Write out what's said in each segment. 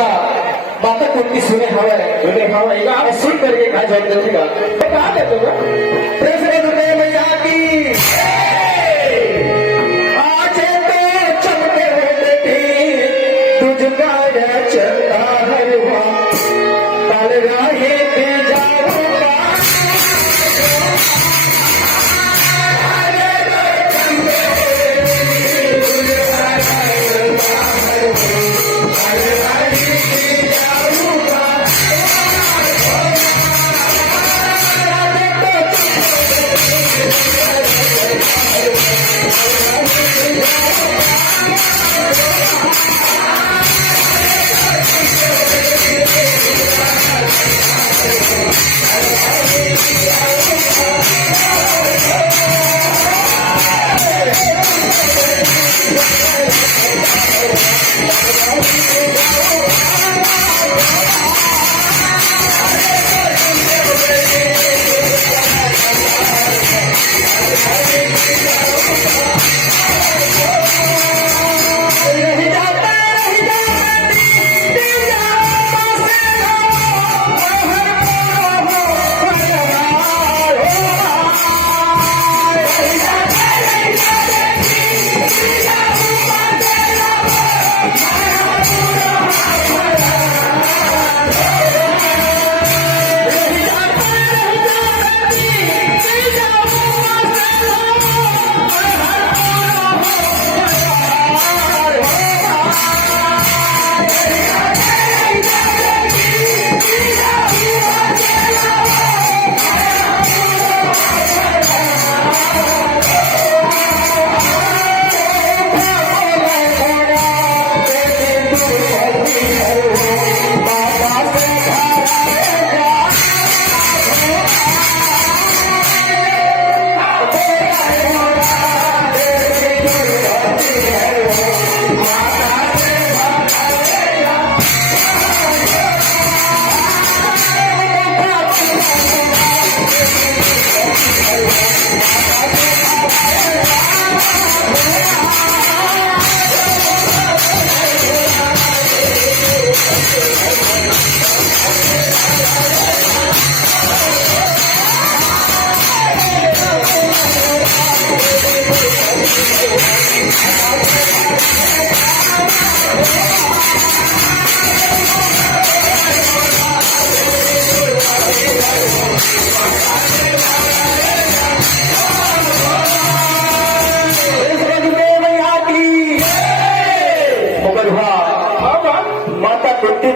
माता माता कुंती सुने हवा सुन करके कहा जवाब देगा कहा देते हो प्रेम दुर्गे मैया की आज तो चमके बेटी तुझका चलता हरवा कल राहे पे जाऊंगा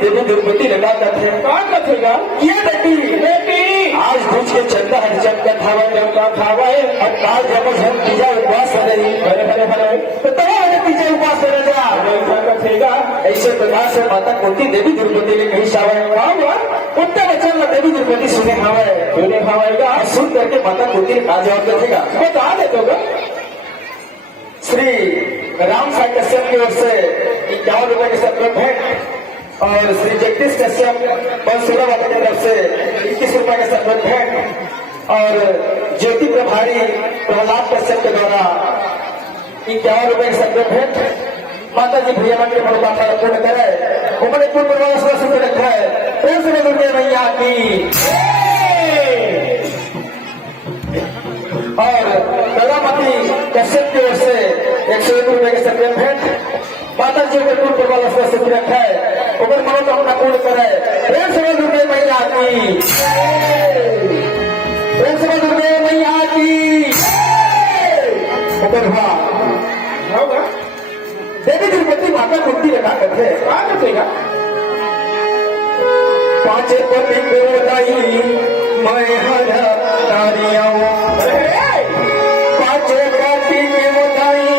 देवी द्रौपदी लगा करते कौन कथेगा ये बेटी आज पूछ के चलता है जब का खावा है और काल जब हम तीजा उपवास कर रही भरे तो तब तीजा उपवास कर जा कथेगा ऐसे प्रकार से माता कुंती देवी द्रौपदी ने कही शावा उनका वचन देवी द्रौपदी सुने खावाएगा सुन करके माता कुंती ने कहा जवाब देगा वो कहा देते श्री राम साई कश्यप की ओर से 51 रुपए के साथ भेंट और श्री जगदीश कश्यप 16 वाले की तरफ से 21 रुपए के साथ भेंट और ज्योति प्रभारी प्रहलाद कश्यप के द्वारा 51 रुपए के साथ भेंट माता जी भैया के मनोकामना पूर्ण करे उन्होंने पूर्ण व्यवस्था से रखा है प्रेम से दुर्गे मैया की और कलामती कश्यप की ओर से 101 रुपए के साथ भेंट माता जी के पूर्ण व्यवस्था से रखा है उधर मनोकामना पूर्ण करे प्रेम से दुर्गे मैया की प्रेम से दुर्गे मैया की उधर होगा देवी द्रौपदी माता कुंती लगा करते कहा करतेगा 5 पति को लाई मैं हरा तारियां 5 पति को लाई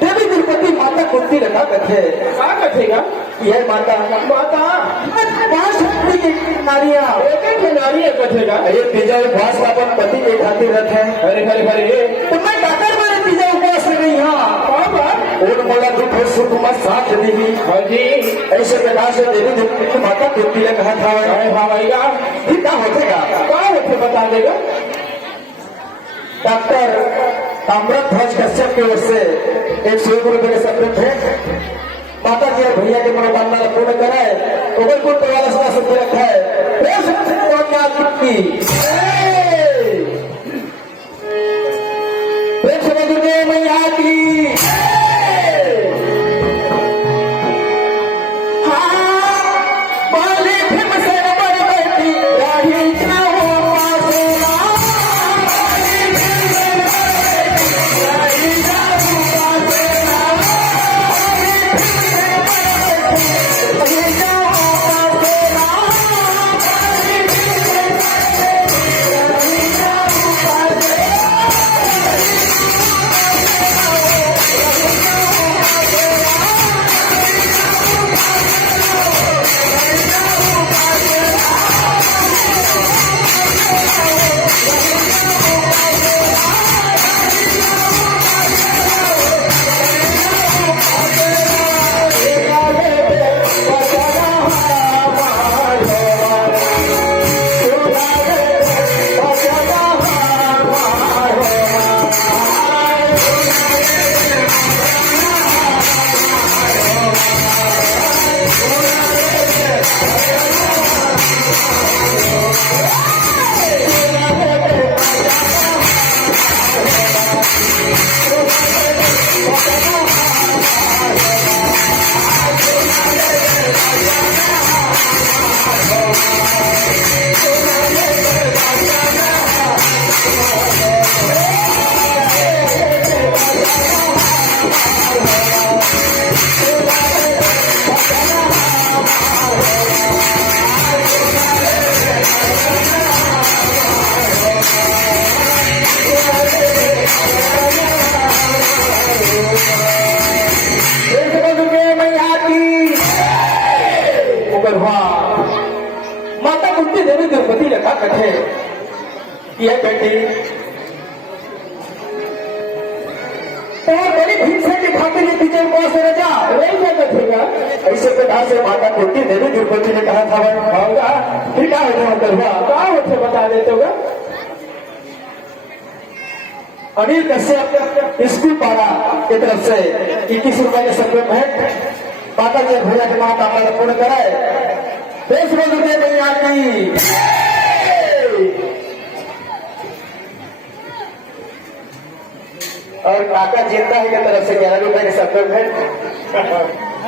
देवी तिरुपति माता कुंती रखा कथे क्या कथेगा यह माता माता 5 शक्ति की नारियां एक नारी कथेगा ये विजय उपवास का अपन पति के खातिर रखे अरे अरे अरे तो मैं डाकर मैंने विजय उपवास में गई हाँ और बोला दुख और सुख मत साथ देवी हाँ जी ऐसे प्रकार से देवी तिरुपति माता कुंती ने कहा था हाँ भाईगा क्या होतेगा क्या होते बता देगा डॉक्टर अमृतध्वज कश्यप की ओर से 101 रुपए के संपर्क है माता जी और भैया की मनोकामना पूर्ण कराए उबलपुर वाला सदा सुख रखा है मैया की माता कुंती देवी द्रौपदी रखा कथे यह बेटी बड़ी हिंसा की खातिर विजय उपवास में जा वही क्या कथेगा ऐसे प्रकार से माता कुंती देवी द्रौपदी ने कहा था होगा फिर क्या होता क्या होते बता देते होगा अनिल कश्यप स्कूल पाड़ा की तरफ से 21 रुपए के संपर्क भेंट माता जी भैया के माता का पूर्ण कराए 10 रुपए मैया की और काका जिंदा है की तरफ से 11 रुपए के संपर्क भेंट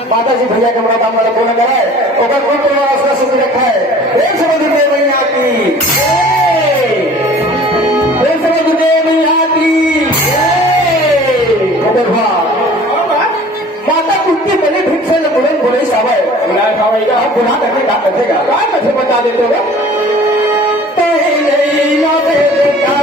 माता जी भैया के मरा हमारा बोला करे ओकर कोई तो रास्ता सुन रखा है एक समझ में नहीं आती एक समझ में नहीं आती ओकर माता कुत्ती बनी भिक से बुलंद बुलंद सावे बुला खावेगा आप बुला करके क्या करेगा क्या कैसे बता देते हो नहीं ना बेटा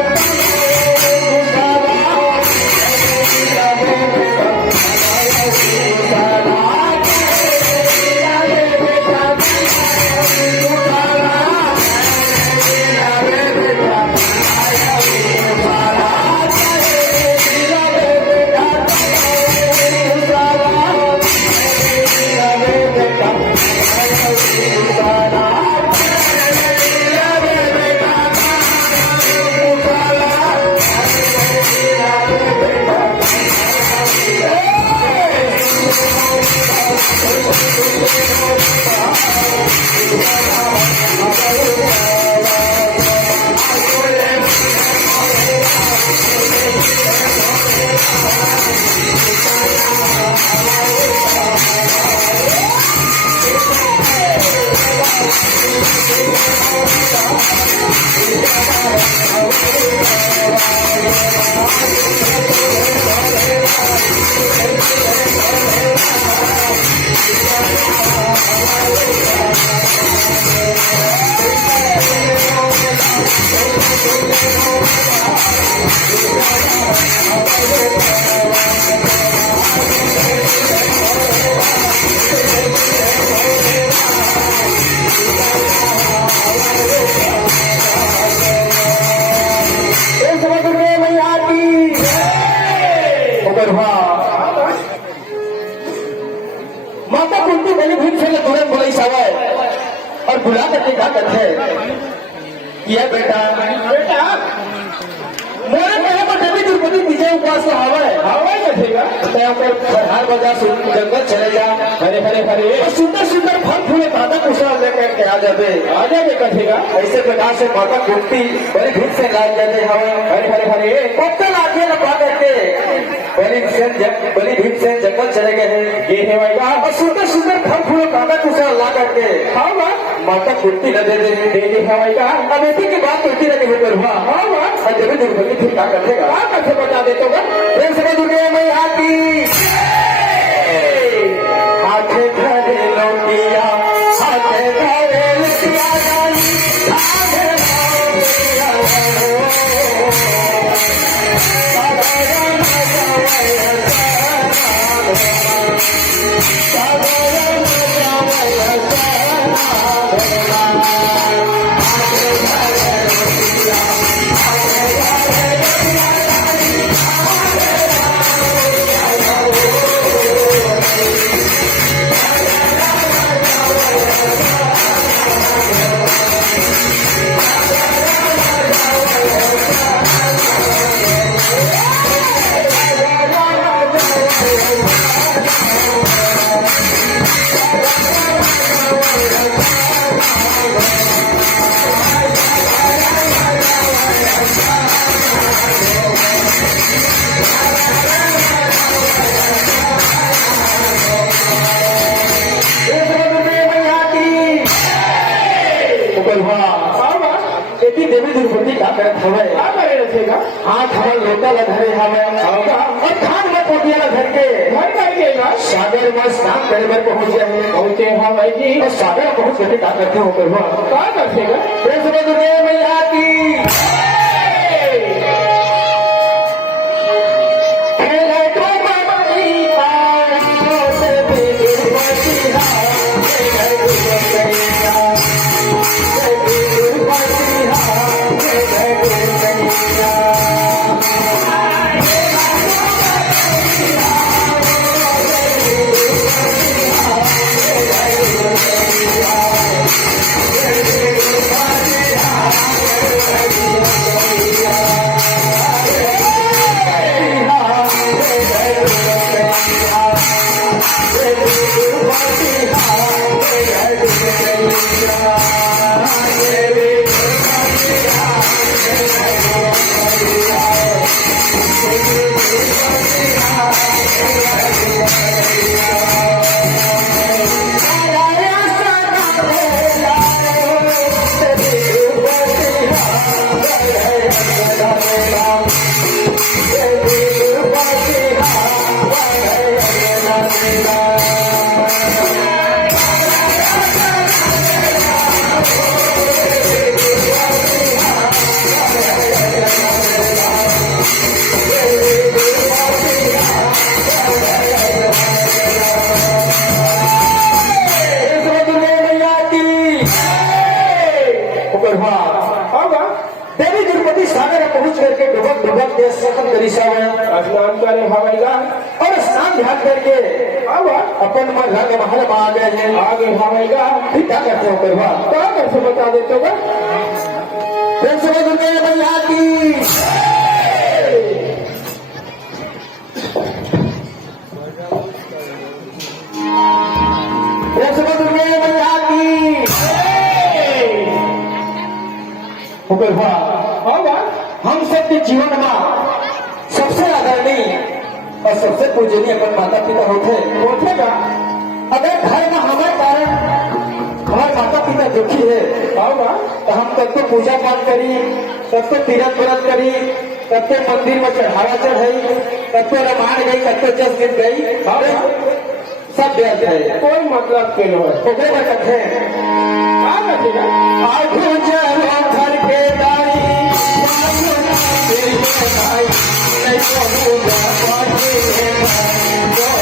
माता कुंती बनी भीड़ से तुरंत बोले सवाए और बुला करके क्या करते ये बेटा बेटा मेरे पहले पर देवी तिरुपति विजय उपवास का हवाए हवाए कैसेगा हर बाजार जंगल चले जा हरे हरे हरे और सुंदर सुंदर फल फूले दादा कुशल लेकर के आ जाते कैसेगा ऐसे प्रकार से माता कुंती बड़ी भीड़ से लाद जाते हवाए हरे हरे हरे पत्थर आगे लगा करके बड़ी भीड़ से जंगल चले गए हैं ये है भाई और सुंदर सुंदर फल फूलों दादा कुशल ला करके हाँ माता कुर्ती न दे दे हवाई का अब इसी की बात कुर्ती लगे हुए पर हाँ और जब दुर्गति फिर क्या करेगा क्या कैसे बता देते हो एक समय दुर्गा मैं आती हाथे धरे लौटिया हाथे धरे लौटिया देवी दुर्गति क्या करत हवे हाथ हमारे लोटा लधरे हवे और खान में पोटिया लधर के सागर में स्नान करे पर पहुंचे हाँ भाई जी और सागर पहुंच करके क्या करते हो क्या करतेगा मैया की पहुंच करके डुबक डुबक के स्नान करी सावन स्नान करे भावेगा और स्नान ध्यान करके अब अपन मन रंग महल में आ गए हैं आगे भावेगा फिर क्या करते हो करवा क्या कैसे बता देते हो फिर सुबह दुर्गा मैया की फिर सुबह दुर्गा मैया की करवा होगा हम सबके जीवन में सबसे आदरणीय और सबसे पूजनीय अपन माता पिता होते होगा अगर घर में हमारे कारण हमारे माता पिता दुखी है होगा तो हम तब तो पूजा पाठ करी तब तो तीरथ व्रत करी तब तो मंदिर में चढ़ावा चढ़ाई तब तो रामायण गई तब तो 10 दिन गई सब व्यर्थ है कोई मतलब के लो है ओकरे में कथे आ रखेगा आगू चलो घर के दाई तेरी भाई नहीं कहूँगा बाकी है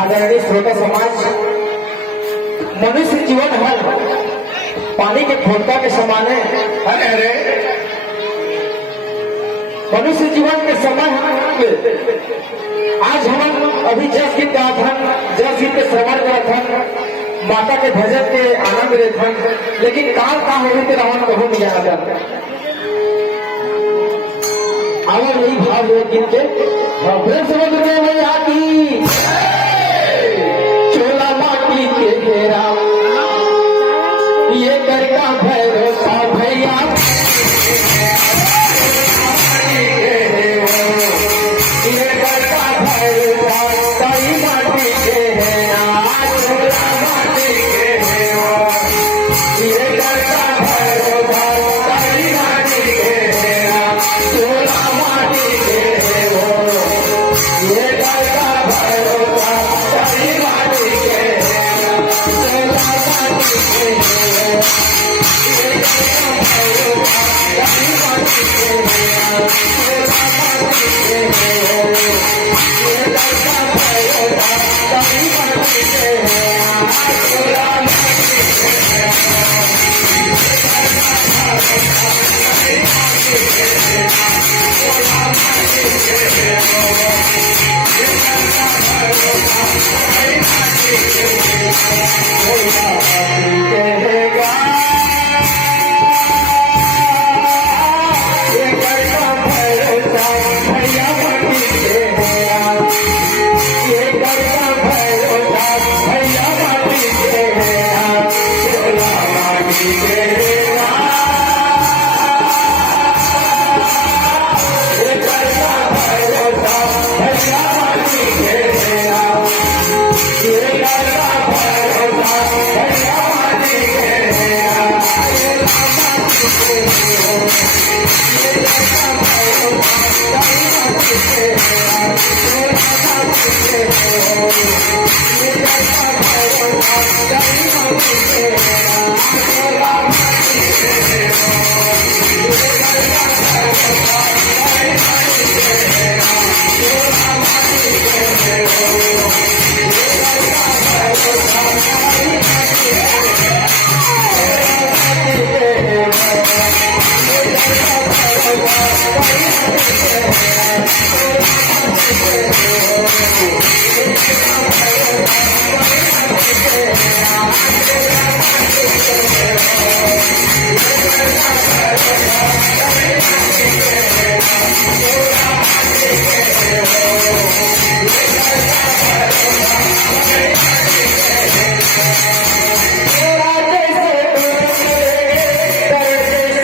आदरणीय श्रोता समाज, मनुष्य जीवन हल पानी के फोड़ता के समान है। अरे अरे मनुष्य जीवन के समय आज हम अभी जस गीत गात हन, जस गीत के श्रवण करत हन, माता के भजन के आनंद लेत हन, लेकिन काल का होने के रहन कहूँ नहीं जाना। आवर यही भाव है गीत के प्रेम समझ गए भैया की चोला माटी के घेरा ये करका भरोसा भैया ये करका भरोसा कई माटी के है चोला माटी के है ये करका भरोसा कई माटी के है चोला माटी के है ये करका भरोसा कई माटी के है चोला माटी के है ये करका भरोसा कई माटी के है चोला माटी के है ये करका भरोसा कई माटी के है चोला माटी के है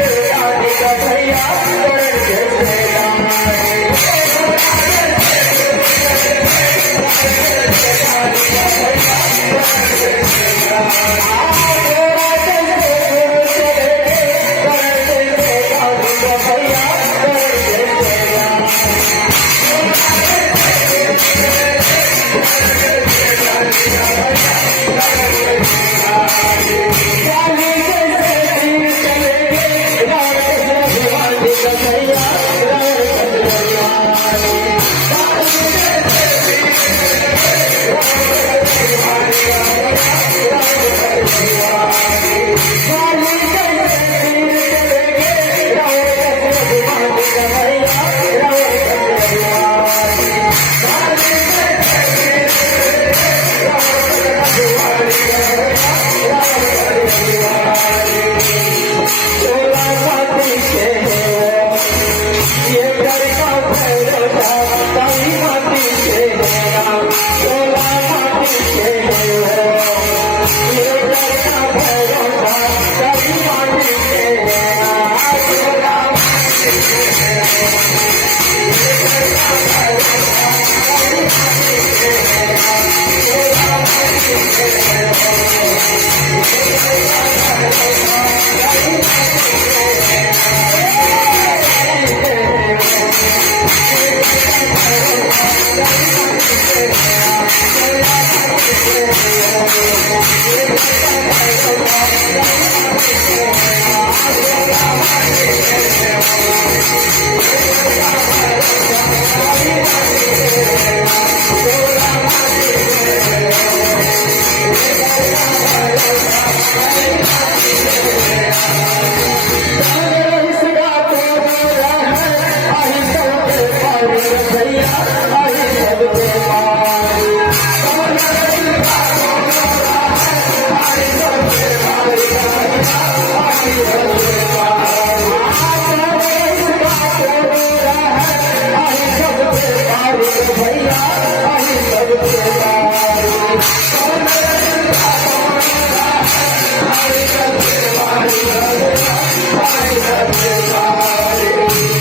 भैया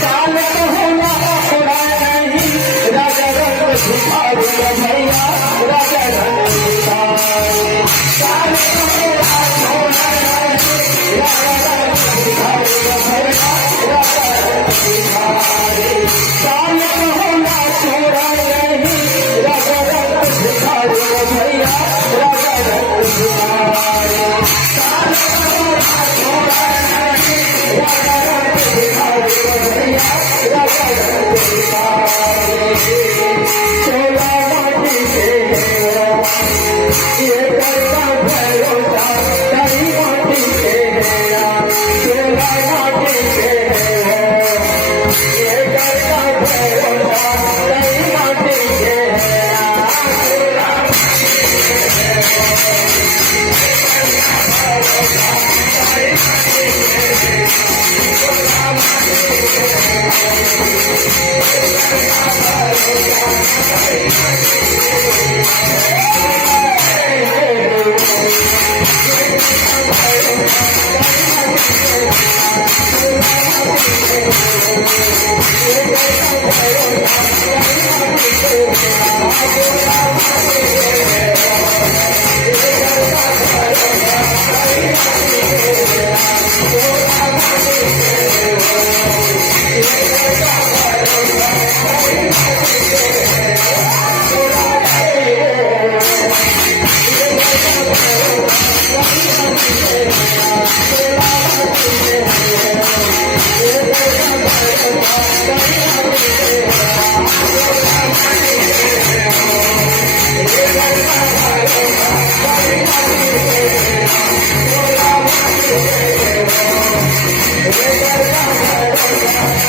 काल होना खुदा नहीं राजा रंग भिखारी भैया राजा रंग भिखारी काल होना खुदा नहीं राजा रंग भिखारी भैया राजा रंग भिखारी काल होना खुदा नहीं राजा रंग भिखारी भैया राजा रंग भिखारी काल होना खुदा नहीं राजा रंग भिखारी भैया राजा रंग भिखारी चोला माटी के ये करता भरोसा कई माटी के चोला माटी के ये करता भरोसा कई माटी के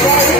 Thank you.